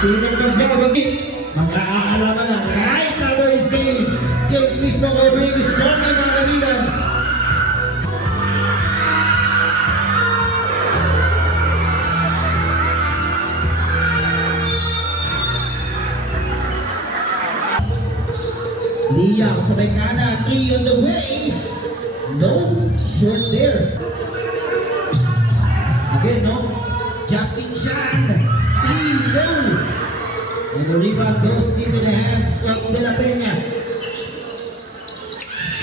Sino kang babagin? Mag-aalaman na right cover is game. James mismo covering is Johnny, mga kaibigan. Liang sa may kanan, 3 on the way. No, short there. Again, no? Justin Chan, 3 no. And the rebound goes into the hands of De La Peña.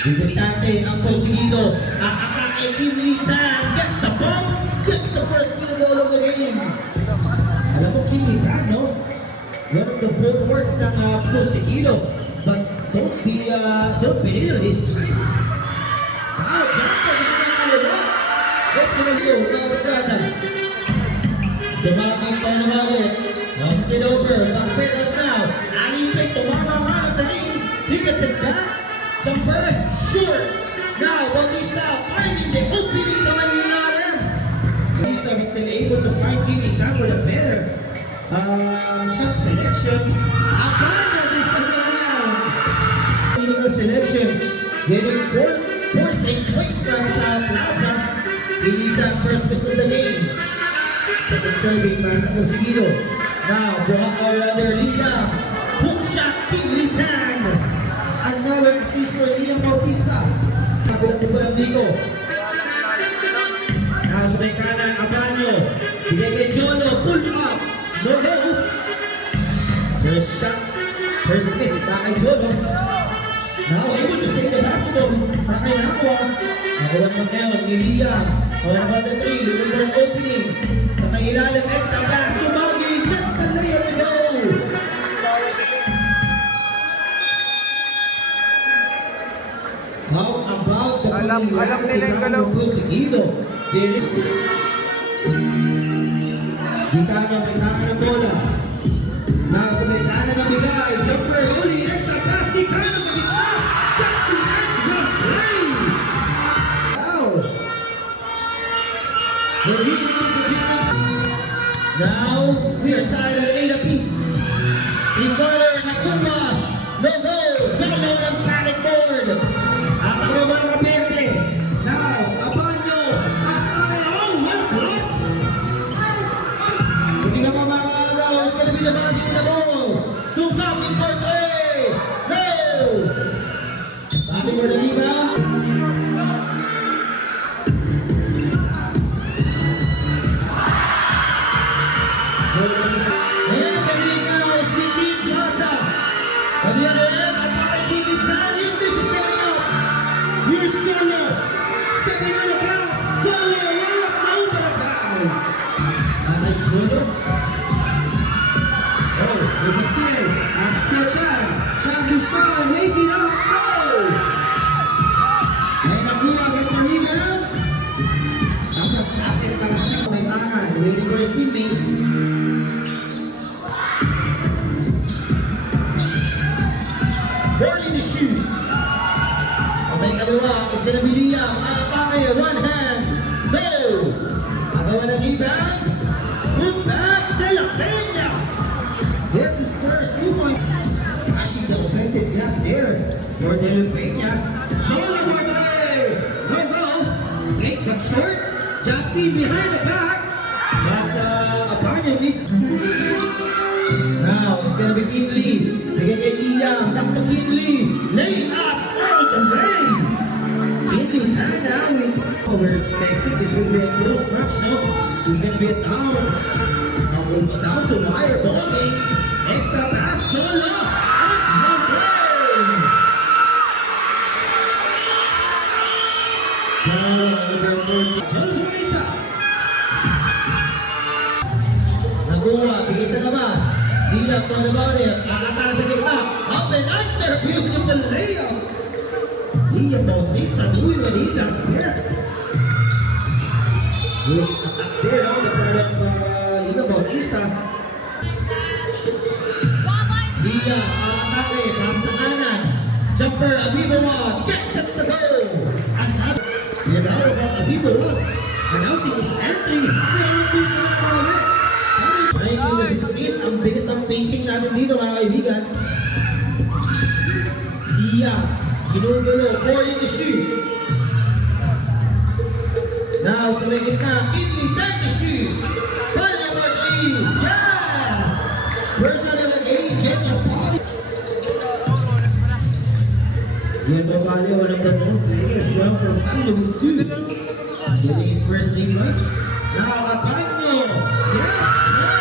Distante ang Porceguido. Aatake Kim Chan gets the ball, gets the first field goal of the game. Alam mo, Kim Chan, no? One of the bulwarks ng Porceguido. But don't belittle his strength. Wow, jumper, gusto na nga. What's gonna do? Dumagin tayo naman. Passes it over. Pang-Ferros now. Alipay, tumama nga sa ring. He gets it back. Jumper, short. Now, Bautista finding the opening sa Manila rin. Bautista still able to find Kimi Chan with a better shot selection. Abana this time around. Selection. Getting 4 straight points para sa Plaza. Kimi Chan first miss of the game. Second serving para sa Porceguido. Now, buhak all-rounder Liang. Hook shot, Kim Chan. Another assist for Liang Bautista. Kabilang po ng Vico. Now, sa may kanan, Abanyo. Binigay Jolo, pull up. Jolo. First shot. First miss, kay Jolo. Now, able to save the basketball. Kay Nakwa. Nakuha mo ngayon ni Liang. So, about the 3, looking for an opening. Sa kailalim, extra pass. Tumagi, that's the layup to go. How about the alam nila yung galaw. Porceguido? Gitana, may tama ng bola. Now, sa may kanan ng bigay. Jumper, huli, extra pass. Gitana sa gitna. That's the end of play. Now, we are tied at 8 apiece. Inverter, Nakuma, no go. Jalo ng panic board. At ako naman ang aperte. Now, Abanyo. Oh, what a block. Hindi ka mamamagaw. It's gonna be the body of the ball. Two blocking for 3. No. Body for the rebound. Here's Jolo, stepping on the ground. Jolo, layup, over the foul. Anay Jolo. Oh, there's a steal. Atakbo Chan. Chan Gustavo, racing up. Go! Ay Nakuma gets the rebound. Sobrang tapit para sa may tangan. Waiting for his teammates. Burning the shoe. May kaliwa is gonna be Liang. Akake, one hand. No! Agawa ng rebound. Put back, De La Peña. This is first 2 point. Crashing the offensive glass there for De La Peña. Jolo for three. No. Straight but short. Justin behind the back. But Abanyo misses. Now it's gonna be Kinley. Bigyan kay Liang. Takto Kinley. Lay up. Out the way! Kinley turned down. We're expecting this will be a close match, no? It's going to be a down to wire ball game. Extra pass, Jolo! At the play! Jolo Sueza! Nakuha, bigay sa labas. Liang to the body. Kakatara sa gitna. Up and under. Beautiful layup. Liang Bautista doing what he does best. Good attack there, no? The part of Liang Bautista. Liang, atake, para sa kanan. Jumper, Abibawa, gets it to go. And you know about Abibawa announcing his entry. Ay, 20-16. Ang bilis ng pacing natin dito mga kaibigan. Iya, ginugulo, 4 to shoot. Now, sa may gitna, Kidley, 10 to shoot. Ball number 3, yes! Person number 8, Jenny Apollo. Diego Valeo, number 1, playing as well from San Luis 2. Getting his first league runs. Now, Apollo, yes, sir!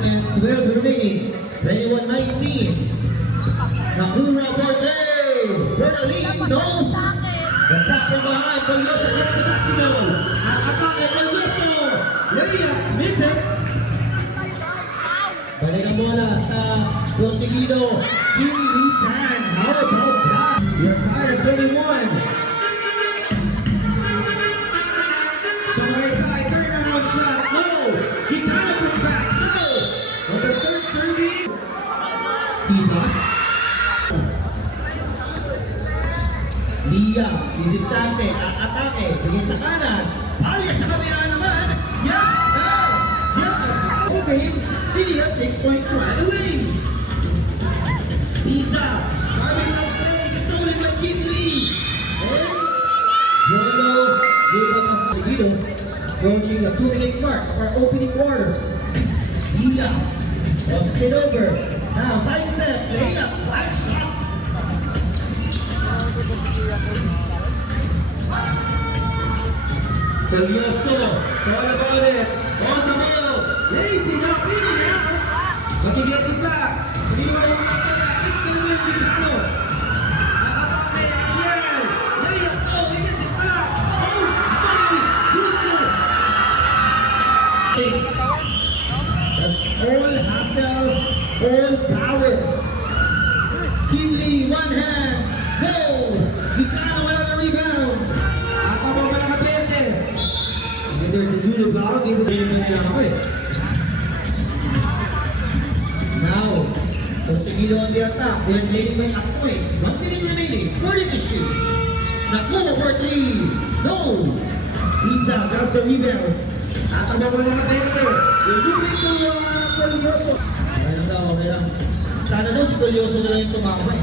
And 12 remaining, 21-19. Nakura Porte, for the lead, no! The stop from behind, Polyoso gets the basketball. Atake, Polyoso, layup, misses. Balikan bola sa Proseguido, Kimi Tan, how about that? You're tired of 31. So right side, turnaround shot, no! He got it put back, no! On the third serving, he does. Lia, distante, atake, bigay sa kanan, alias sa kamera naman, yes sir! Jeff, okay, Lia 6 points right away. Pisa, garbage out space, stolen by Kidley. And Jolo gave up ang Seguido, approaching the 2-minute mark of our opening quarter. Lia, crosses it over, now sidestep, layup, flat shot. Polyoso, thought about it, on the middle, lazy, not beating now. But he gets it back. He won't up the back. It's going to win Vicano. Nakapake, Ariel. Layup, oh, he gets it back. Oh, my goodness. That's all hustle, all power. Kinley, one hand. No! Vicano, another rebound. Nakapake pa nakapente. And then there's the Julio Baro. Give it nila ako eh. Now, Proseguido on the attack. They're leading by a point. 1 minute remaining. 40 to shoot. Nakuha for 3. No! Pisa grabs the rebound. Tatagwa mo na nakapente. You're losing to Polyoso. Okay lang daw, okay lang. Sana daw si Polyoso na lang yung tumama eh.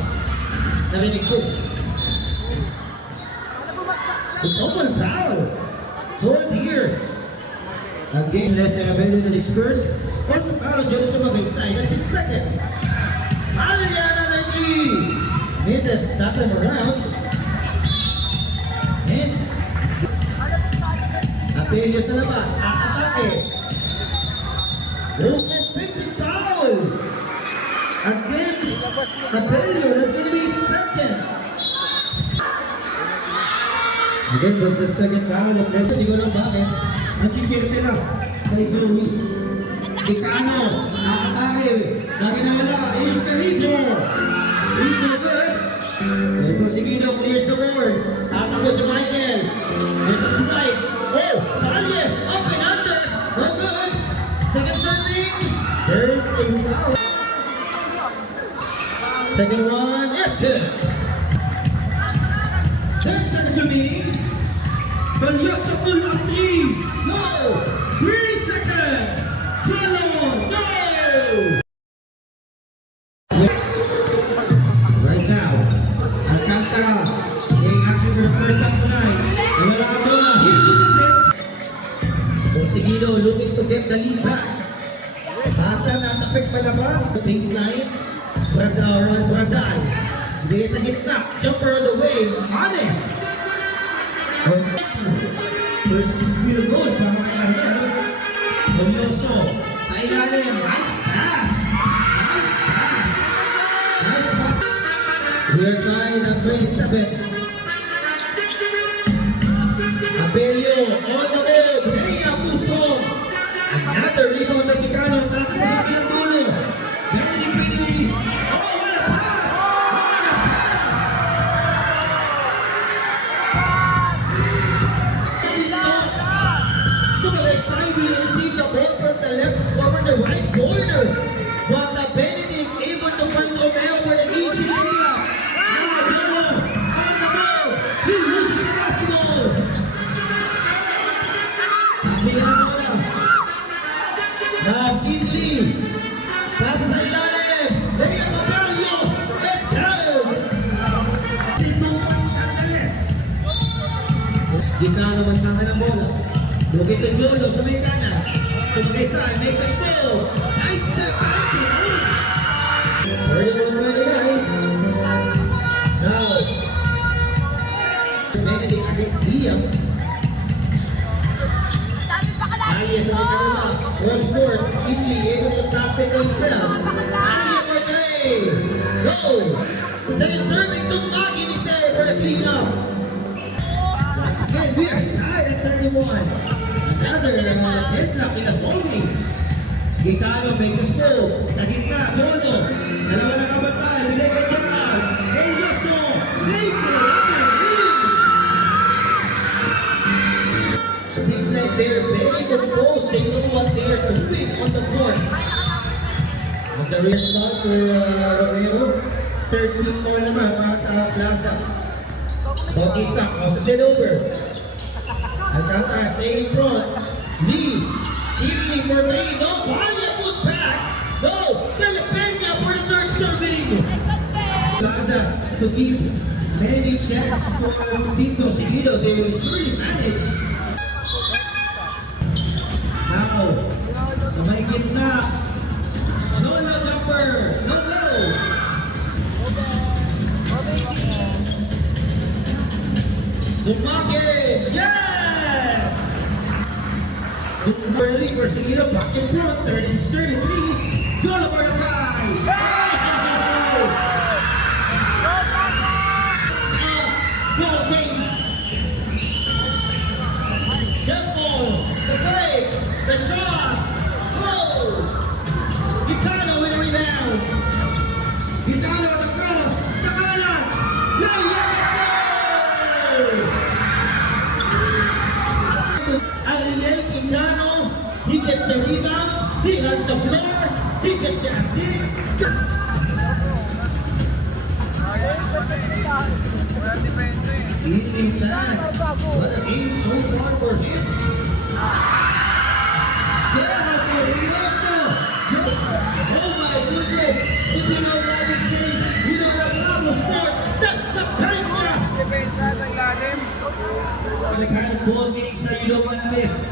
Narinig ko. The double foul. Hold here. Again, less than a minute to disperse. Also, Carl Johnson on the side. That's his second. Alia, another three. Misses, not them around. And Apelio sa labas. Atake. Oh, offensive foul. Against Apelio. That's going to be second. Again, that's the second foul of this. Hindi ko lang bakit. Nachichik sila. Kay Zoe. Vicano. Nakatake. Lagi na wala. Here's the Rico. Rico good. May Proseguido clears the board. Tatakbo si Michael. There's a swipe. Oh! Palye. Up and under. No good. Second serving. There's a foul. Second one. Yes, good. Third second serving. Polyoso pull up 3. No! 3 seconds. Jolo. No! Right now, Alcantara taking action for the first time tonight. Wala ka bola. He loses it. Proseguido looking to get the lead back. Pasa na tapik palabas. Baseline. Brazal. Bigay sa gitna. Jumper on the way. Ane. First field goal para kay Polyoso. Sa ilalim. Nice pass. Nice pass. We are trying at 27. Apelio on the move. Leia Gusto. Another rebound ng Vicano. Tatakbo sa pinagdulo. Benny Pinny. Oh, what a pass! We received the ball from the left over the right corner. But the Benedict able to find Romeo for the easy layup. Now Jolo on the ball. He loses the basketball. Happy na bola. Pinanamantahan ng bola. Lugit to Jolo sa may kanan. Sumagay side, makes a steal. Side step, bounce it in. 31-29. Now, Benedict against Liam. Alias sa may kanila. Cross court, Italy able to tap it on himself. Liam for three. Go! Second serving, Tumaki is there for the cleanup. Once again, we are tied at 31. Another headlock in the bowling. Gitano makes a stroke. Sa gitna, Jolo. Dalawa na kabantay. Bilay kay Jamal. Elioso. Racing. Seems like they're very composed. They know what they are doing on the court. At the restart for Romero. 13 more naman para sa Plaza. Bautista crosses it over. Alcantara staying in front. Lee. Italy for three. No. Valia put back. No. De La Peña for the third serving. Plaza to give many chance for Tito Seguido. They will surely manage. Now, sa may gitna. Jolo jumper. No low. Dumake! Yes! Dumake for Seguido back in front, 36-33. Jolo for the tie! Ball game! Shempo! The break! The shot! Goal! Gitano with a rebound! Gitano at the cross! Sa kanan! Now yes! Ariel Quintano, he gets the rebound, he has the floor, he gets the assist. In time, what a game so far for him. Oh my goodness, if you know what I'm saying, you know what Pablo Sports, the Peña. The kind of ball games that you don't want to miss.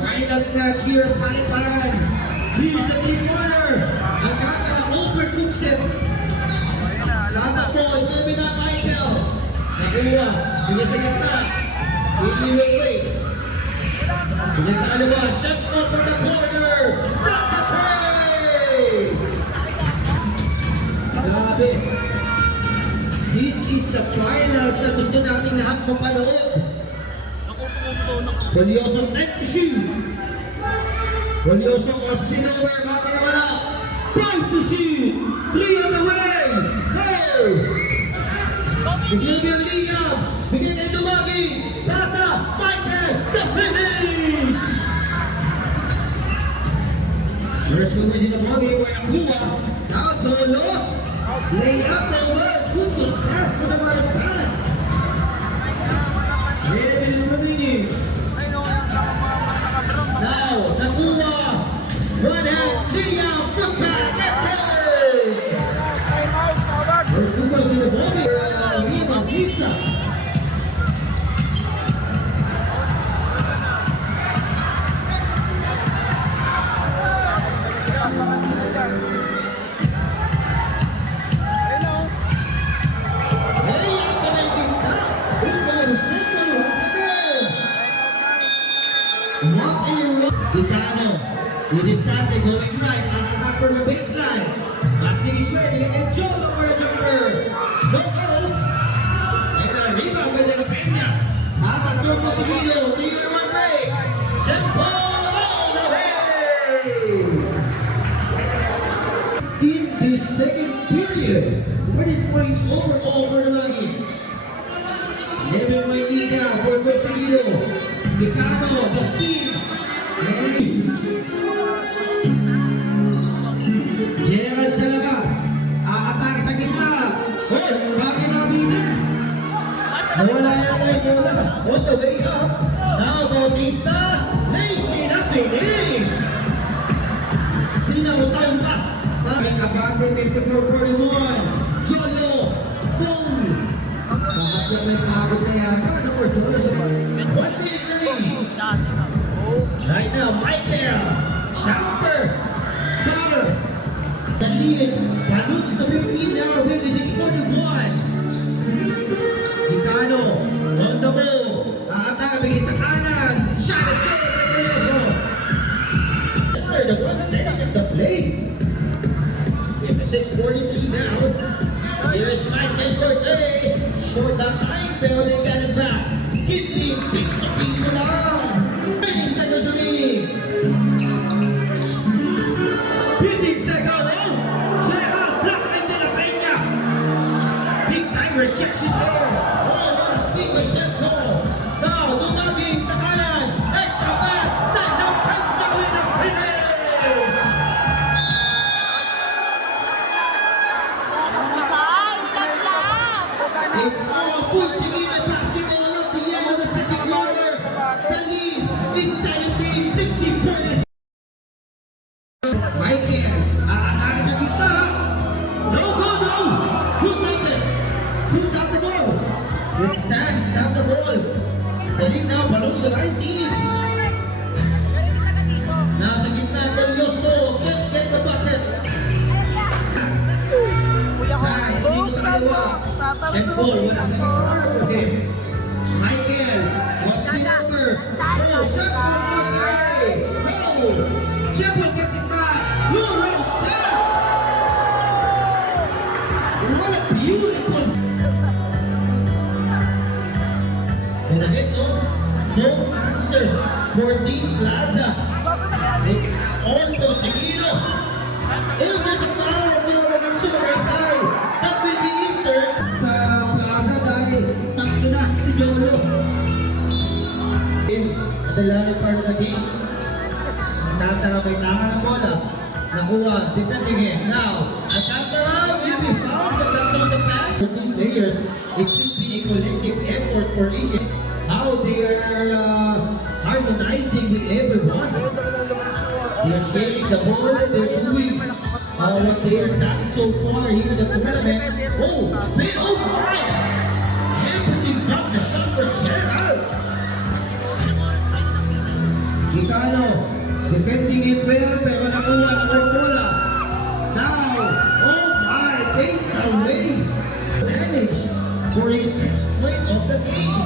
Final snatch here, Paliparan. Here's the three-pointer. Agata overcooks it. Saka po, it's gonna be not Michael. Nagula, bigay sa gitna. Italy will wait. Bigay sa kaliwa, shot out from the corner. That's a tray! Grabe. This is the finals na gusto natin lahat mapanood. Bolioso, time to shoot. Bolioso, kasi nowhere, bati na wala. Time to shoot. 3 on the way. Hey! It's gonna be a Liam. Bigay kay Dumagi. Plaza, Michael, the finish! First movement in the ballgame, where Nakuha. Now Jolo. Lay up the world. Good pass to the right hand. 8 minutes remaining. Now, Nakuha. Run out. Liam. Put back. That's it. First movement in the ballgame. Lima Vista. Gitano, it is started going right, attack for the baseline. Basket is ready, and Jolo for the jumper. No go. And a rebound by De La Peña. Attack for Seguido, 3-1 break. Shempo all the way. In the second period, 20 points overall for the Nuggets. 11 point lead now for Seguido. Gitano, the speed. Gerald sa labas. Aatake sa gitna. Oh, bakit nabitin? Nawala yan yung bola. On the way up. Now Bautista. Lays it up in in. Sinausaw pa. May kabante 54-41. Jolo. Boom. Bakit yung may pagod na yata? Ano po Jolo sa ball? sa kanan. Shot is good by Glorioso. They're the ones setting up the play. We have a 6:43 now. Here's Michael Corte. Short that time, pero they got it back. Kidney, piso lang. 30 seconds remaining. 15 seconds. Oh, check out. Block by De La Peña. Big time rejection there. Oh, big shot goal. Now, lumaging sa kanan. Extra pass. Then the Peña with the finish. It's all Pulsing basketball at the end of the second quarter. The lead is 17-60. Michael, aatake sa gitna. No, go, no! Who tapped it? Who tapped the ball? It's Tan, tap the ball. The lead now, balong sa 19. Nasa gitna, Glorioso. Get the bucket. Tan, hindi ko sa kaliwa. And Paul, wala sa kaliwa. Okay. Michael, crossing over. Oh, shot to the bucket. Oh! Chipple gets it back. Luros tap. What a beautiful. And again, no answer for Team Plaza. It's all Conseguido. If there's a power of the Sumagasay, that will be Easter sa Plaza dahil tatlo na si Jolo. At the latter part of the game, Alcantara may tama ng bola. Nakuha, defending it. Now, Alcantara will be fouled, but that's on the pass. For these players, it should be a collective effort for Asian. How they are harmonizing with everyone. They are sharing the ball, they're doing what they are done so far here in the tournament. Oh, spin, oh my! Everything got the shot for Gerald. Gitano. Defending it well, pero nakuha ng bola. Now, oh my, fades away. Manage for his 6th win of the game.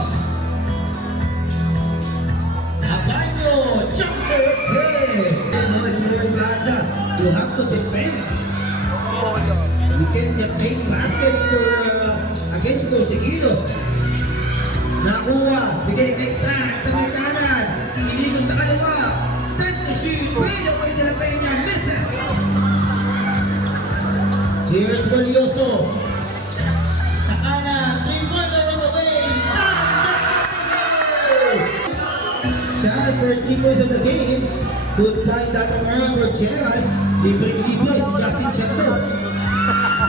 Abanyo, jumpers head. In Plaza, you have to defend. You can't just take baskets for against Conseguido. Nakuha, bigay kay Tan sa may kanan. Hindi sa kaliwa. Fade away De La Peña, misses. Here's Glorioso. Sa kanan, 3-pointer on the way. Chan, that's up the goal. Chan, first 3 points of the game. Good time that around for Gerald. Libre-libre si Justin Chandler.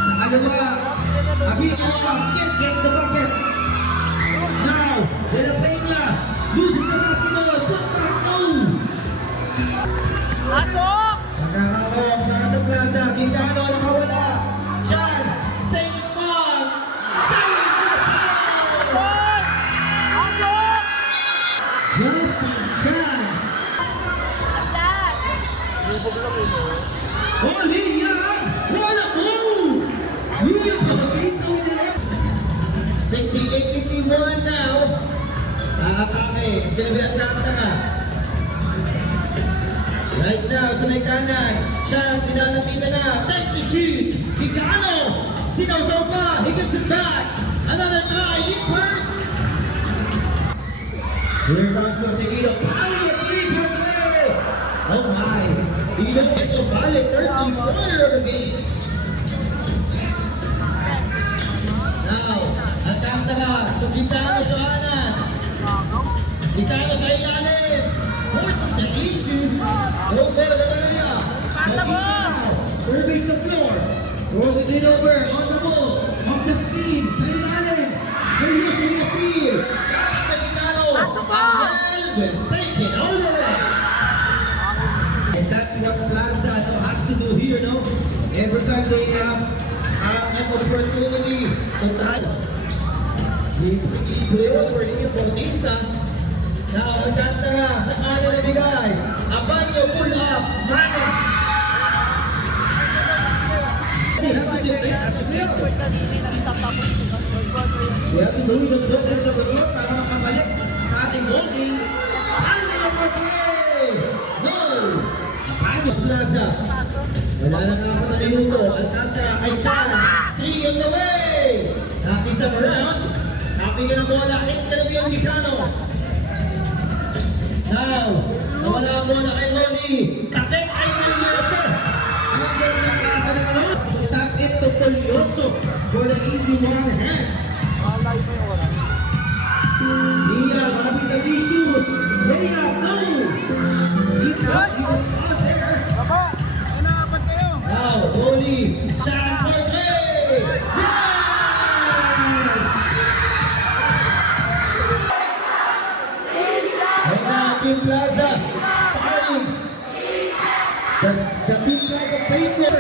Sa kaliwa, Abino, get the bucket. Now, De La Peña loses the basketball. Put back, no. Pasok! Nakakawag para sa Plaza. Gitano nakawala. Chan, same spot. Same Pasok! Pasok! Justin Chan. Ayan! Lubog lang yun. Holy yan! What a move! William Bautista with the left. 68-51 now. Nakakame. It's gonna be a tap-tap. Right now, sa may kanan, Chan, pinalapitan na, take the shoot, Gitano, sinawsaw pa, he gets it back, another try, deep burst. Here comes Conseguido, Pali, a 3-point play. Oh my, he don't get to Pali, 30-pointer of the game. Now, Alcantara, to Gitano sa kanan, Gitano sa ilalim. Forces the issue. Over the area. Surveys the floor. Throws it over on the ball. Up the speed. Sa ilalim. They're using the speed. Kapit na Gitano. Will take it all the way. And that's what Plaza has to do here, no? Every time they have an opportunity to tie. They over the Bautista. Now, Alcantara sa kanan na bigay. Abanyo, pull up, manage. They have to defend as well. We have to do the progress of the floor para makabalik sa ating holding. Wala na ako na minuto. Alcantara kay Chan. 3 on the way. Not this time around. Tapping ka ng bola. It's gonna be on Gicano. Now, nawala ang bola kay Ronnie. Tapik ay Polyoso. Ang ganda klasa ng ano. Tapik to Polyoso for the easy one hand. Malay mo yung oras. Nia, Bobby sa tissues. Rhea, no. He was out there. Baba! Inaapat kayo! Now, Holy, Sharon Forte! Yes! And now, Team Plaza starting. The Team Plaza paper.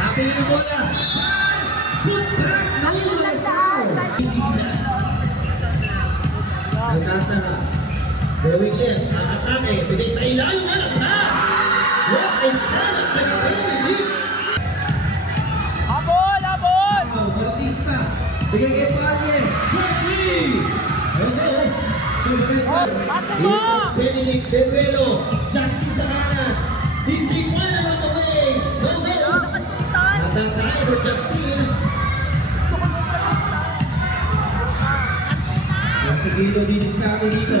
Happy yung bola. Put back, no! Alcantara. The weekend, atake. Bigay sa ilalim ang pass. What a setup by Bailey. Habol! Habol! Bautista. Bigay kay Padre. Quickly. Okay. Surpresa. Pasa mo! Benedict Berbelo. Justin sa kanan. He's 3-pointer on the way. Go, go. Natatay for Justin. Ang sigilo din sa akin dito.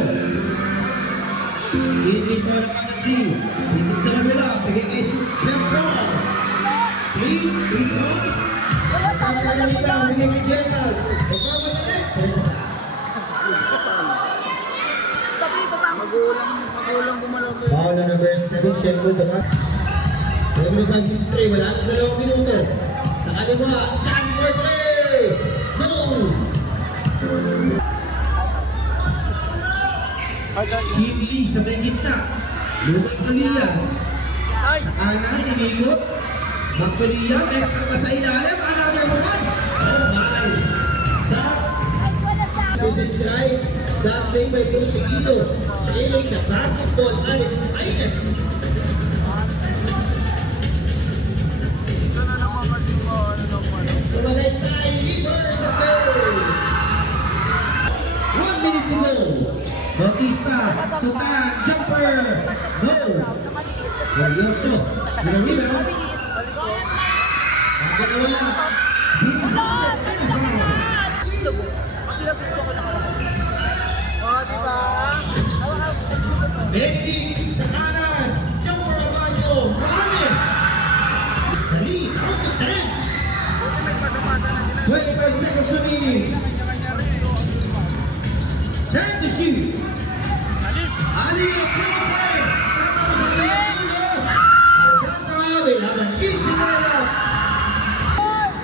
Dito na pag-3. Dito sa camera. Bigay kay Chef Paul. 3. Please don't. Bigay kay Gerald. Ikaw magalit. First time. Magulang gumalaw ko. Foul na number 7, Chef Paul. 75-63. Wala ang 2 minuto. Sa kaliwa, Chan Forte. No! Kim Lee sa may gitna. Lutay ko Lia. Sa kanan, inikot. Back to Lia. Next ka pa sa ilalim. Another one. Oh my. That's to describe that play by Bruce Seguido. Shailing the basketball at its finest. So Malaysay Libers as well. 1 minute to go. Bautista, Tutan, jumper, no. Seryoso, the rebound. Ang gano'n Benedict sa kanan, jumper ang banyo, marami. Dali, count to 10. 25 seconds remaining. 10 to shoot. Ali ang play. Tapos ang pinatulo. Alcantara will have an easy layup.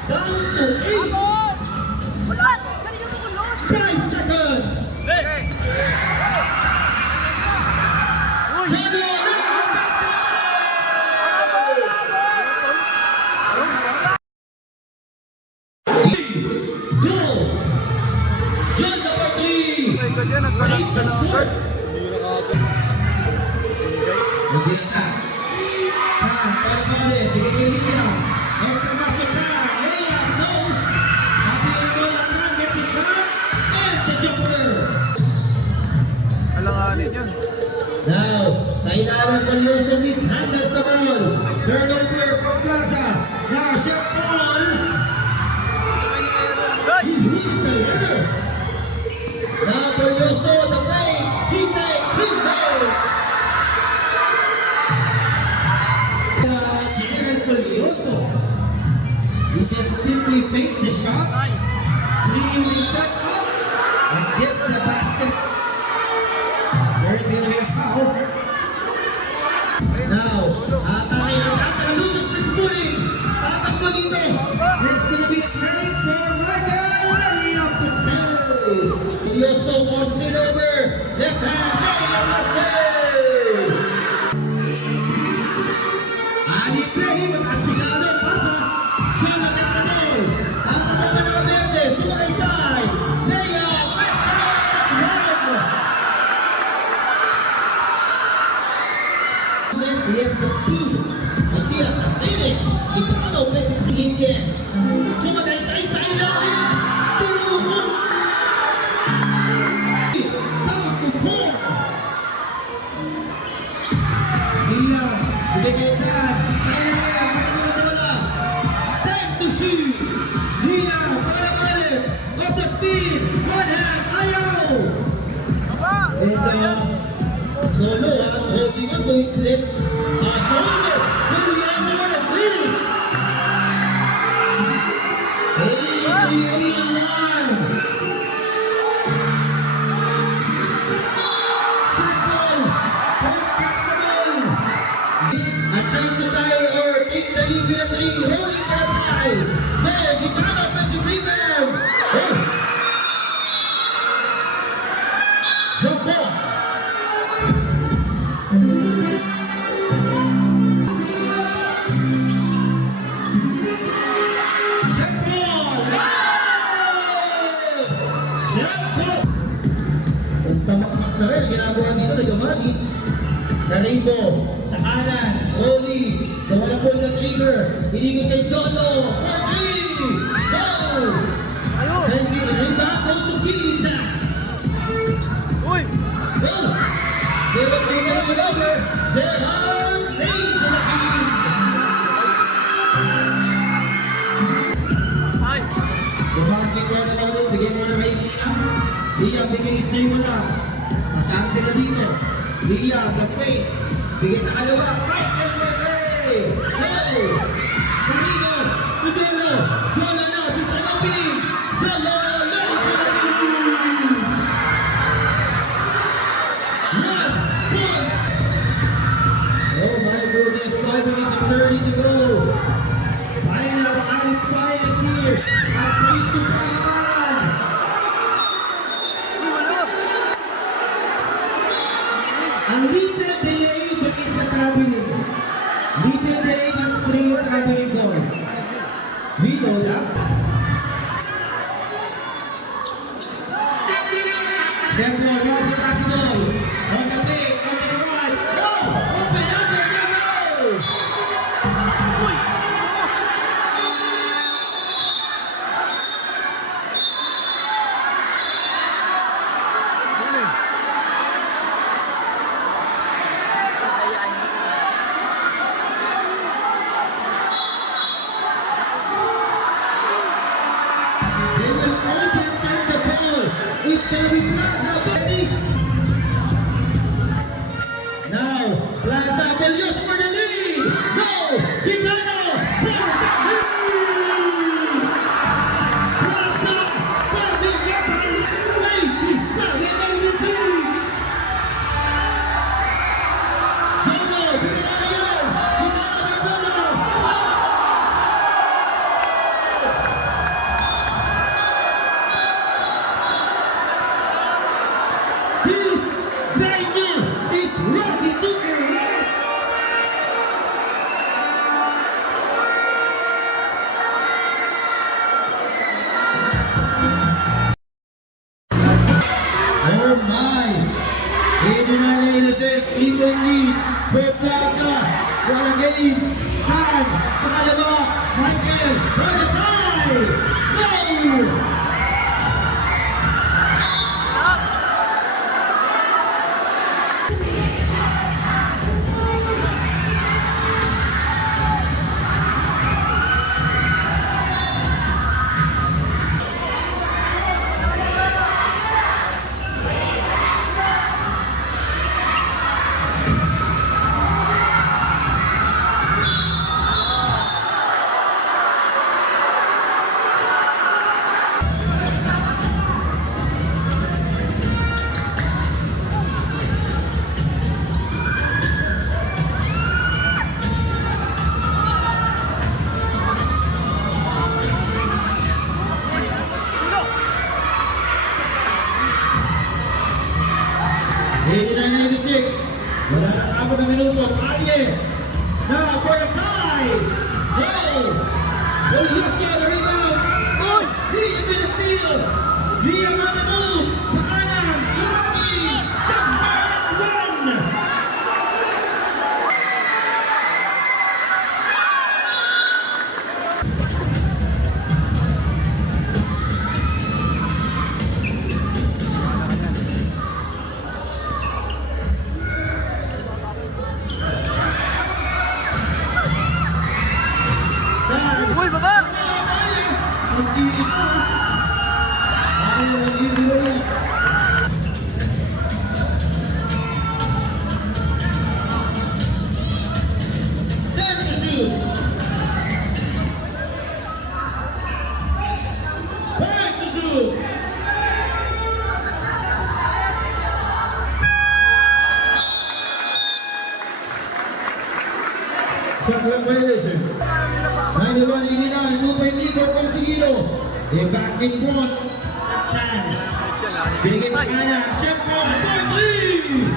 Down to 8. 5 seconds. Johnny, go. John number 3. Straight but short. Nagbiita. Chan, Parmode, bigay kay Mia. Extra basket na. Layup, no. Happy na bola, Chan gets it back. And the jumper. Alanganin yan. Now, sa ilalim ng Lioso mishandles the ball. Turnover from Plaza. Now, Chef Paul. He loses the ladder. Now, Lioso, the way he takes, he makes. Gerald Polioso. He just simply takes the shot. 3 set up and gets the basket. There's going to be a foul. Now, Alcantara loses his footing. Tapak mo dito. It's going to be a break for Michael. Layup to stay. Polioso crosses it over. Left hand, layup to stay. Ali play, mataas masyado. Pasa. John against the ball. Tapak mo ng Verde. Sumakay side. Layup. He has the speed, and he has the finish. Gicano, basic bigyan. Sumakay sa isa ilalim. Tinubog. Down to 4. Mia, bigay kay Chan. Sa ilalim. twist flip. Shoulder. Will Yasser finish? 83-89. Circle. Don't catch the ball. A chance to tie or take the lead with a 3. Rolling for a tie. Then, Gitano offensive rebound. Oh. Jump ball. Jump ball. Jump ball. Sa tamak-mak na rin, ginagawa dito na Gamadi. Karibo, sa kanan, Oli, gawa na po ng trigger, hinigit kay Jolo, for 3, go! Ayun! Benzi, rebound goes to Kilita. Uy! Go! Pero trigger naman over, Gerard Lanes sa nakikinig. Ay! Lumaki ko na naman, bigay mo na kay Lia. Lia, bigay stay mo na. Masaan sila dito? Lia, the fake. Bigay sa kalawa. Right and play. Go! Camino. Tudelo. Jola na. Si Sanopi. Jola na. Sanopi. 1 point. Oh my goodness. 5 minutes and 30 to go. Final at its finest here. At least to Palawan. Ang little delay but it's a cabinet. Little delay but it's real cabinet goal. We know that. Siyempre, now si Casidol. On the pick, on the right. Go! Open under, go! Uy! Galing. Kayaan niya. They will open time the ball. It's gonna be Plaza Betis. Now, Plaza Belios for the lead. No! Gitano for the lead. Plaza Belios sa number 6. Jono, bigyan na yun. Gitano may bola. This venue is ready to erect. Oh my! 89-86, even lead. Per Plaza, wala game. Han, sa kalawa, Michael, for the tie! Go! Wala na ako ng minuto. Ariel. Now for a tie. Go. Oh, yes, sir. The rebound. Oh, Lia with the steal. Lia on the move. Sa kanan. Lumaki. Jumper 1. Uy, baba! Ang tiis. Ano yung Check reparation. 91-89, Lupay Nico Consiglio. The back in front. 10. Binigay sa kanya. Siyempre, Berkeley!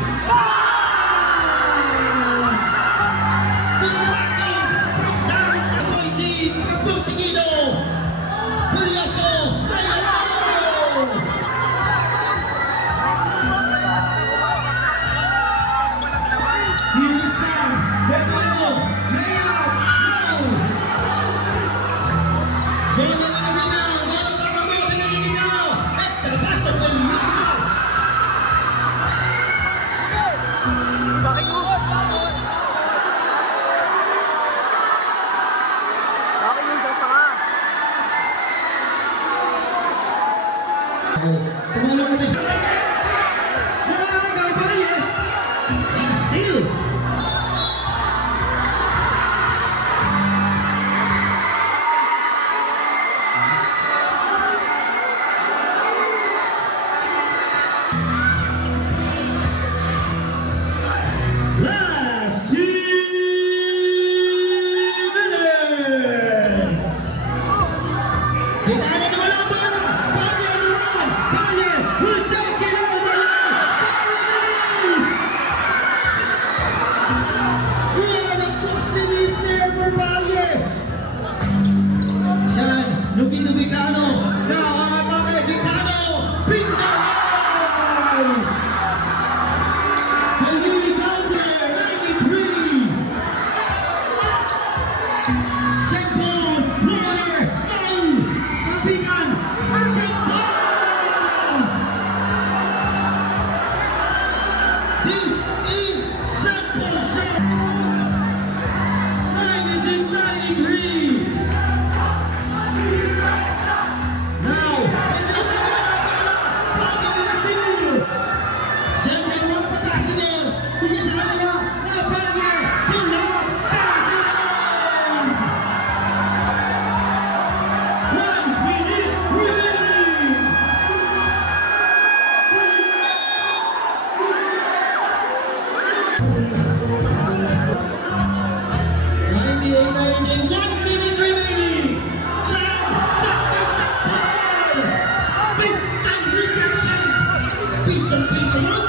Bakit mo? Bakit yung sa ka? Tumalo kasi siya. Nakakagay pa rin eh. Still. Last 2 minutes. Hikaya na wala ba na? Palye naman! Palye will take it over! Salis! Wow, the costliness there for Palye! Siyan, Lugi-Lugicano! Now, ang mga Gicano! Pinto! This is Simple Shot. 96-93. Now, Palye with the steal. Siyempre wants the basket in. Bigay sa kaliwa. Now Palye. Pull up. Bounce it in. 1 minute remaining. 98-99, 1 minute remaining. Chan, not the shot. Big time rejection. Piece on piece on.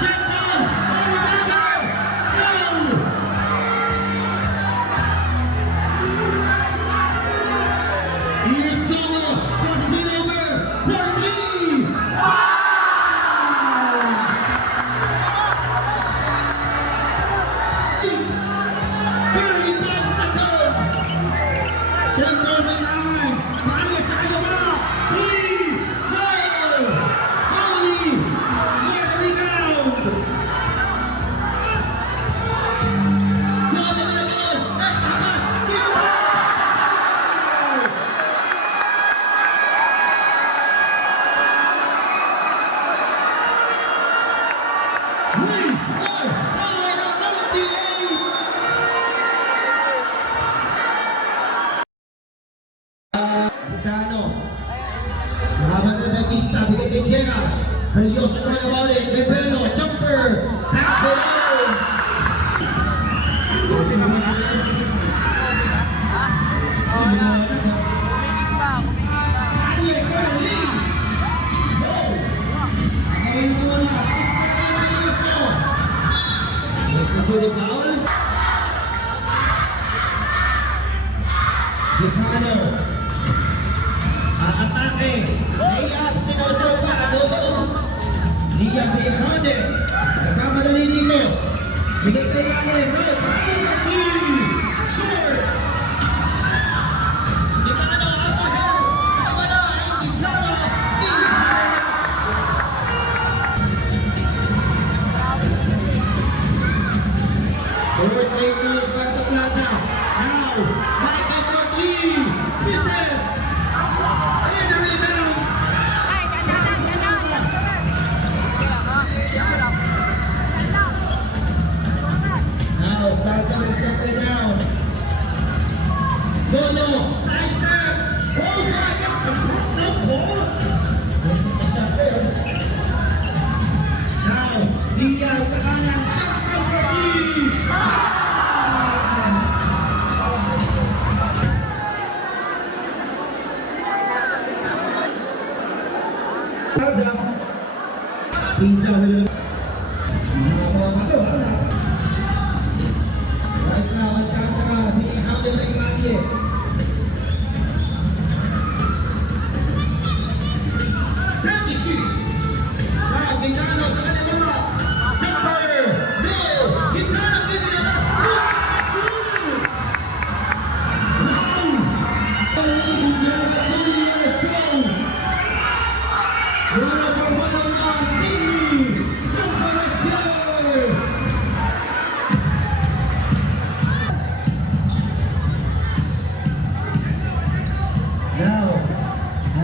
Check on. Arigato. No. Here's Tomo. Crosses it over. Berkeley. Six. 35 seconds. Siyempre, kailangan. Palye sa kaliwa. Lee. No. Holy. For the rebound. Jolly naman. Extra pass. Give it up. We are tied at 98. Gicano. Laban ng Batista. Bigay kay Chera. Relyoso naman about it. Rebelo. Jumper. Pass it out. Palye for the lead. Go. Ang mga na. Looking for the foul. Gicano. Atake. Layup. Sinusupa. Liya Pimonde. Nagkamadali dito. Bigay sa ilalim. No. Short. Gicano. Up ahead. Wala. Gicano. Over straight goes para sa plaza. Now, Michael Berkeley. Misses. And a rebound. Now, Plaza will settle down. Jolo, side step. Oh, my, that's the ball. This is the shot there. Now, Liya sa kanan. Shot from Berkeley. Right now, ang tsaka di Hamden Ring Maki. Danny Shi. Now, Gitano sa kanyang mga. Jumper. No. Gitano, give it up. Now,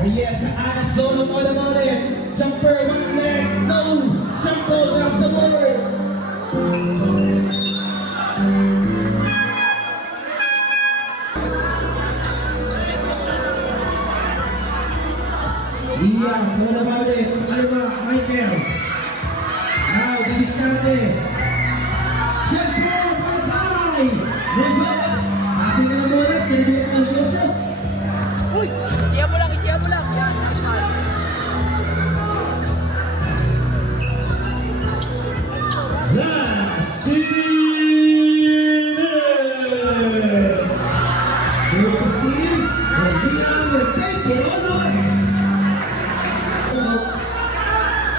yes, and Jono Molamole, jumper, one leg, no, Shampoo, that's the word. Yeah, Molamole, Alma, Michael. Now, Divisante. Shampoo, Banzai. Diba? Ating na muna, Silvio Alonso. Uy! Isiya mo lang, isiya mo lang. Yan, nakasal. Last Steve, and Leon will take it all the way.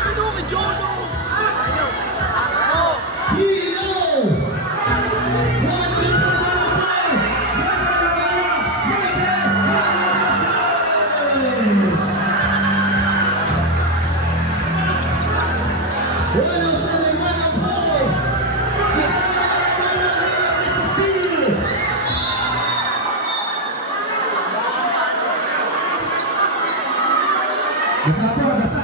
Ito, may Jono! Ayaw! Ako! Pino! One, two, right there, 107, 104. Basa bro, basa.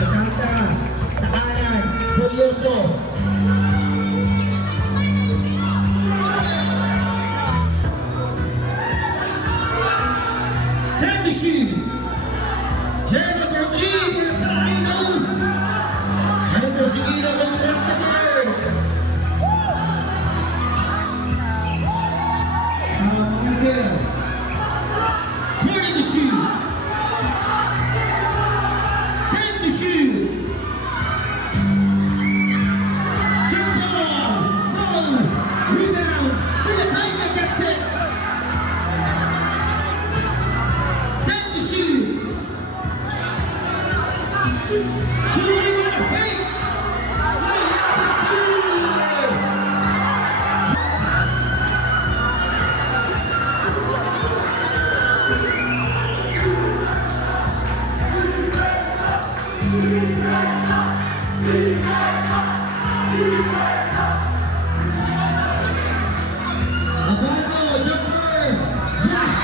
Maganda sa kanan, Curioso. Tendishi. Jerry Bertie, sa Ainon. Ano po si Ino Contrast na bird? Miguel. Turning the shoe. Take the shoe. Shampoo. No. Rebound. Filipina gets it. Take the shoe. Curry with a fake. What a yapper skewer. Abano, jumper. Yes.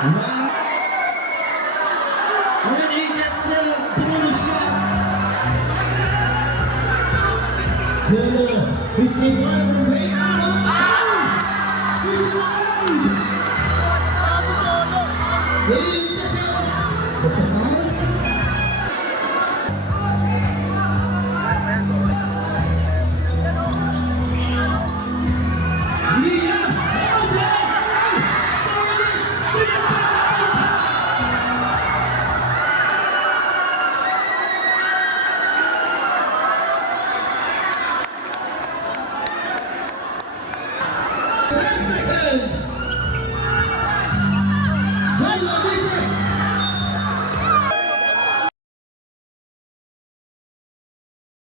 Wow. When he gets the bonus shot. He's the one from way out. He's the one. 18 seconds. Seconds. Taylor Reeses.